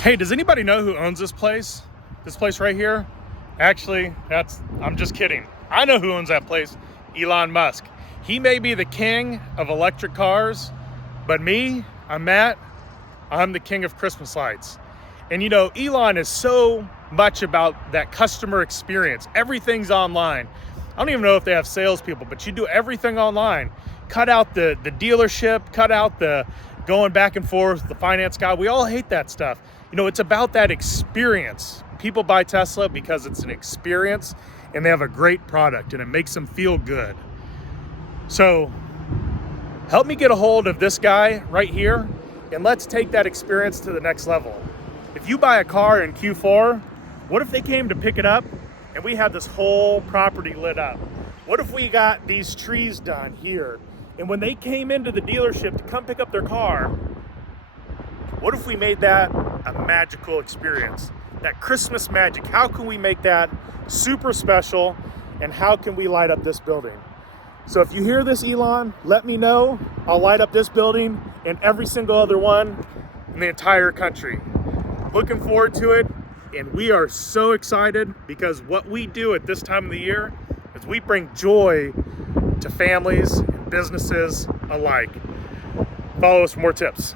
Hey, does anybody know who owns this place? This place right here? Actually, I'm just kidding. I know who owns that place, Elon Musk. He may be the king of electric cars, but me, I'm Matt, I'm the king of Christmas lights. And you know, Elon is so much about that customer experience. Everything's online. I don't even know if they have salespeople, but you do everything online. Cut out the dealership, cut out the going back and forth, the finance guy. We all hate that stuff. You know, it's about that experience. People buy Tesla because it's an experience and they have a great product and it makes them feel good. So help me get a hold of this guy right here and let's take that experience to the next level. If you buy a car in Q4, what if they came to pick it up and we had this whole property lit up? What if we got these trees done here? And when they came into the dealership to come pick up their car, what if we made that a magical experience? That Christmas magic. How can we make that super special? And how can we light up this building? So if you hear this, Elon, let me know. I'll light up this building and every single other one in the entire country. Looking forward to it. And we are so excited because what we do at this time of the year is we bring joy to families and businesses alike. Follow us for more tips.